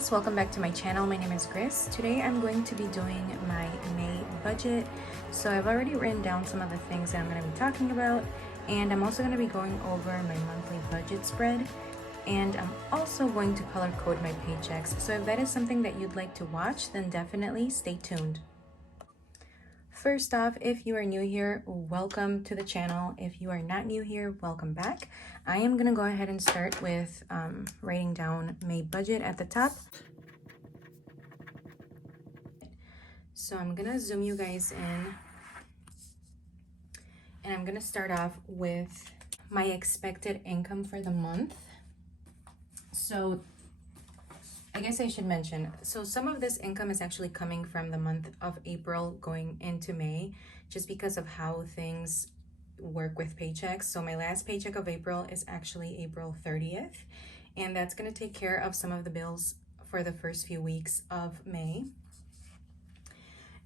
guys, welcome back to my channel. My name is Chris. Today I'm going to be doing my May budget. So I've already written down some of the things that I'm going to be talking about, and I'm also going to be going over my monthly budget spread, and I'm also going to color code my paychecks. So if that is something that you'd like to watch, then definitely stay tuned. First off, if you are new here, welcome to the channel. If you are not new here, welcome back. I am gonna go ahead and start with writing down May budget at the top. So I'm gonna zoom you guys in, and I'm gonna start off with my expected income for the month. So I guess I should mention, so some of this income is actually coming from the month of April going into May, just because of how things work with paychecks. So my last paycheck of April is actually April 30th, and that's going to take care of some of the bills for the first few weeks of May.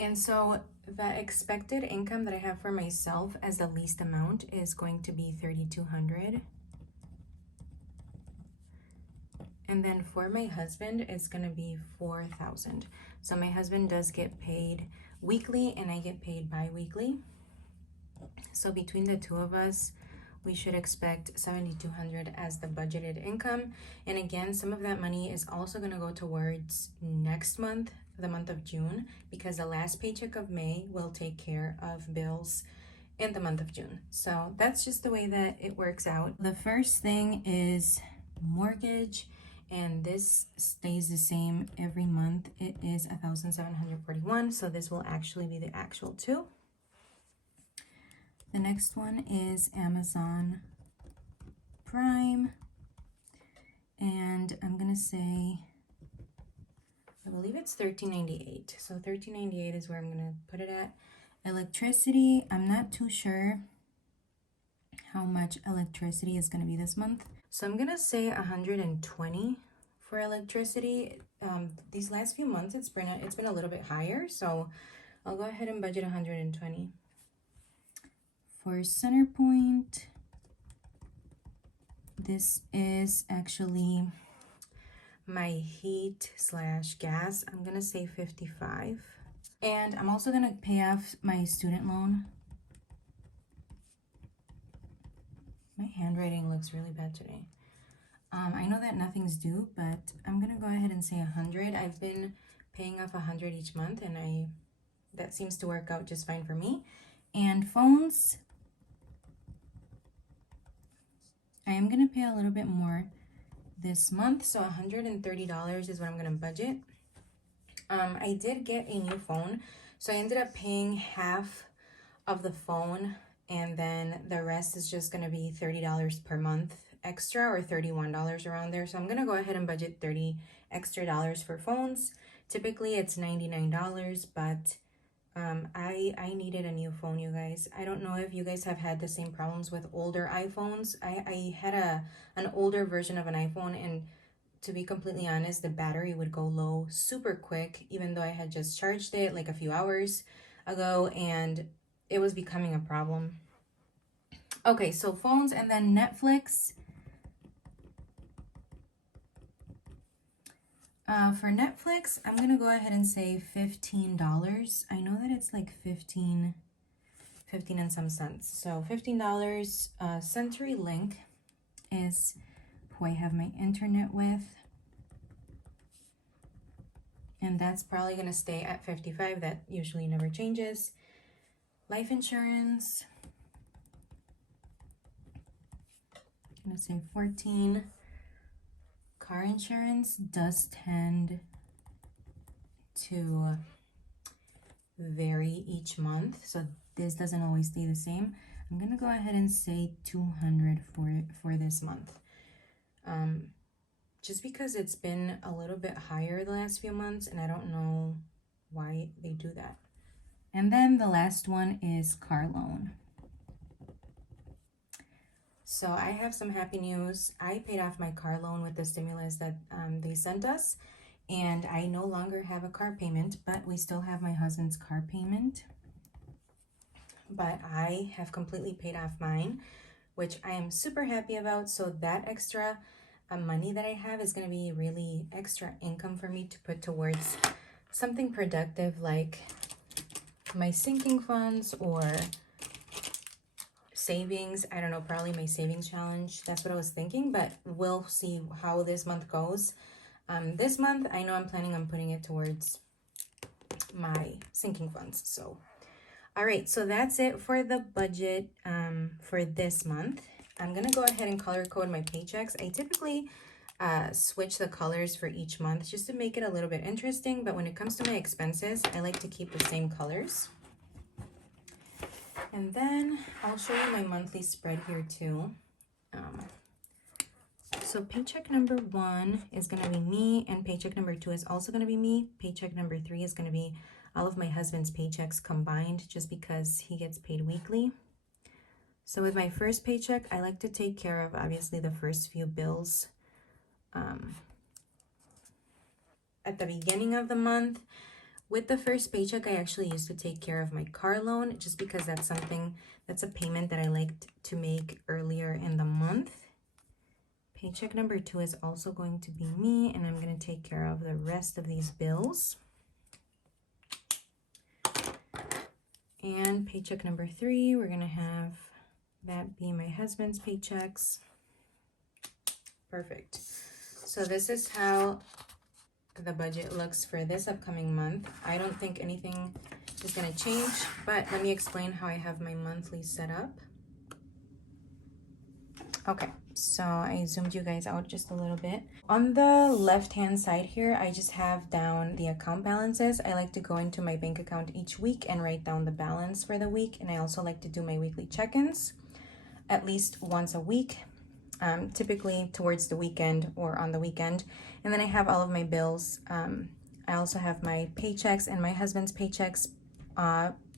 And so the expected income that I have for myself as the least amount is going to be $3,200. And then for my husband, it's gonna be $4,000. So my husband does get paid weekly and I get paid bi-weekly. So between the two of us, we should expect $7,200 as the budgeted income. And again, some of that money is also gonna go towards next month, the month of June, because the last paycheck of May will take care of bills in the month of June. So that's just the way that it works out. The first thing is mortgage, and this stays the same every month. It is $1,741, so this will actually be the actual two. The next one is Amazon Prime, and I'm gonna say, I believe it's $13.98. So $13.98 is where I'm gonna put it at. Electricity, I'm not too sure how much electricity is gonna be this month. So I'm gonna say 120 for electricity. These last few months it's been a little bit higher, so I'll go ahead and budget 120. For Centerpoint, this is actually my heat / gas. I'm gonna say 55. And I'm also gonna pay off my student loan. My handwriting looks really bad today. I know that nothing's due, but I'm gonna go ahead and say 100. I've been paying off 100 each month, and that seems to work out just fine for me. And phones, I am gonna pay a little bit more this month, so $130 is what I'm gonna budget. I did get a new phone, so I ended up paying half of the phone, and then the rest is just gonna be $30 per month extra, or $31 around there. So I'm gonna go ahead and budget $30 extra for phones. Typically it's $99, but I needed a new phone, you guys. I don't know if you guys have had the same problems with older iPhones. I had an older version of an iPhone, and to be completely honest, the battery would go low super quick, even though I had just charged it like a few hours ago, and it was becoming a problem. Okay, so phones, and then Netflix. For Netflix, I'm gonna go ahead and say $15. I know that it's like 15 and some cents. So $15. CenturyLink is who I have my internet with, and that's probably gonna stay at 55. That usually never changes. Life insurance, I'm gonna say 14. Car insurance does tend to vary each month, so this doesn't always stay the same. I'm gonna go ahead and say 200 for this month, just because it's been a little bit higher the last few months, and I don't know why they do that. And then the last one is car loan. So I have some happy news. I paid off my car loan with the stimulus that they sent us, and I no longer have a car payment, but we still have my husband's car payment. But I have completely paid off mine, which I am super happy about. So that extra money that I have is going to be really extra income for me to put towards something productive like my sinking funds or savings. I don't know, probably my savings challenge. That's what I was thinking, but we'll see how this month goes. This month, I know I'm planning on putting it towards my sinking funds. So, all right, so that's it for the budget for this month. I'm gonna go ahead and color code my paychecks. I typically switch the colors for each month just to make it a little bit interesting, but when it comes to my expenses, I like to keep the same colors. And then I'll show you my monthly spread here too. So paycheck number 1 is going to be me, and paycheck number 2 is also going to be me. Paycheck number 3 is going to be all of my husband's paychecks combined, just because he gets paid weekly. So with my first paycheck, I like to take care of obviously the first few bills at the beginning of the month. With the first paycheck, I actually used to take care of my car loan, just because that's a payment that I liked to make earlier in the month. Paycheck number 2 is also going to be me, and I'm going to take care of the rest of these bills. And paycheck number 3, we're going to have that be my husband's paychecks. Perfect. So this is how the budget looks for this upcoming month. I don't think anything is going to change, but let me explain how I have my monthly set up. Okay, so I zoomed you guys out just a little bit. On the left-hand side here, I just have down the account balances. I like to go into my bank account each week and write down the balance for the week. And I also like to do my weekly check-ins at least once a week, typically towards the weekend or on the weekend. And then I have all of my bills. I also have my paychecks and my husband's paychecks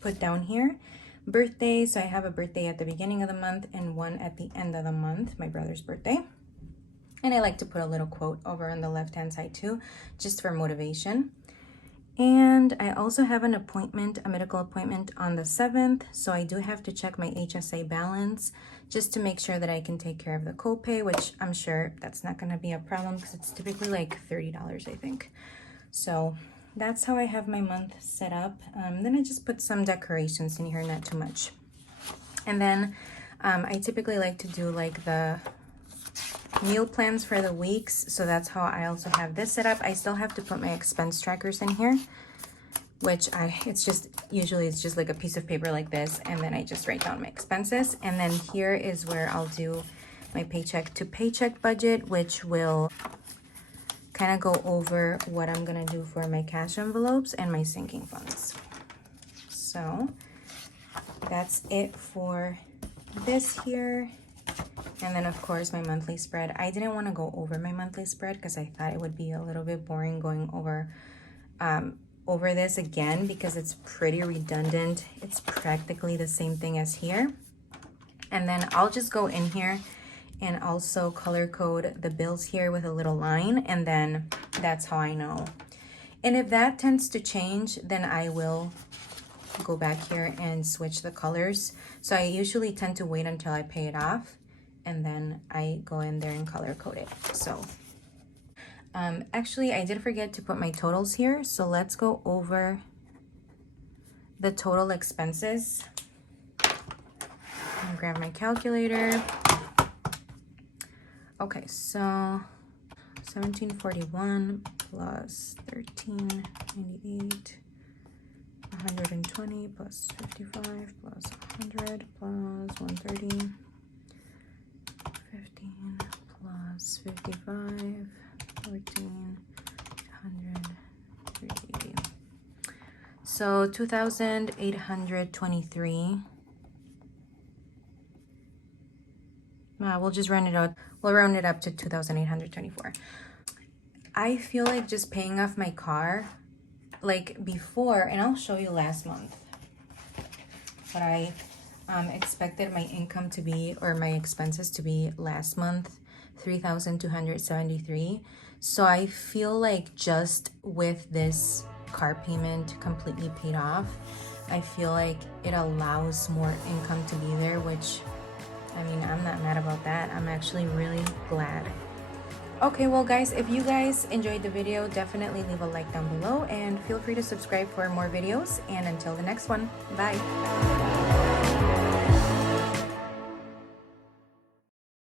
put down here. Birthdays, so I have a birthday at the beginning of the month and one at the end of the month, my brother's birthday. And I like to put a little quote over on the left-hand side too, just for motivation. And I also have an appointment, a medical appointment on the 7th. So I do have to check my HSA balance just to make sure that I can take care of the copay, which I'm sure that's not going to be a problem because it's typically like $30, I think. So that's how I have my month set up. Then I just put some decorations in here, not too much. And then I typically like to do like the meal plans for the weeks. So that's how I also have this set up. I still have to put my expense trackers in here, which it's just like a piece of paper like this. And then I just write down my expenses. And then here is where I'll do my paycheck to paycheck budget, which will kind of go over what I'm gonna do for my cash envelopes and my sinking funds. So that's it for this here. And then of course my monthly spread. I didn't want to go over my monthly spread because I thought it would be a little bit boring going over this again, because it's pretty redundant. It's practically the same thing as here. And then I'll just go in here and also color code the bills here with a little line, and then that's how I know. And if that tends to change, then I will go back here and switch the colors. So I usually tend to wait until I pay it off, and then I go in there and color code it. So actually I did forget to put my totals here, so let's go over the total expenses. I'll grab my calculator. Okay, so 1741 plus 1398, 120 plus 55 plus 100 plus 130, 15 plus 55, 14, 100, 380. So 2,823. We'll just round it out. We'll round it up to 2,824. I feel like just paying off my car, like before, and I'll show you last month what I expected my income to be, or my expenses to be last month, 3,273. So I feel like just with this car payment completely paid off, I feel like it allows more income to be there, which, I mean, I'm not mad about that. I'm actually really glad. Okay, well guys, if you guys enjoyed the video, definitely leave a like down below and feel free to subscribe for more videos. And until the next one, bye.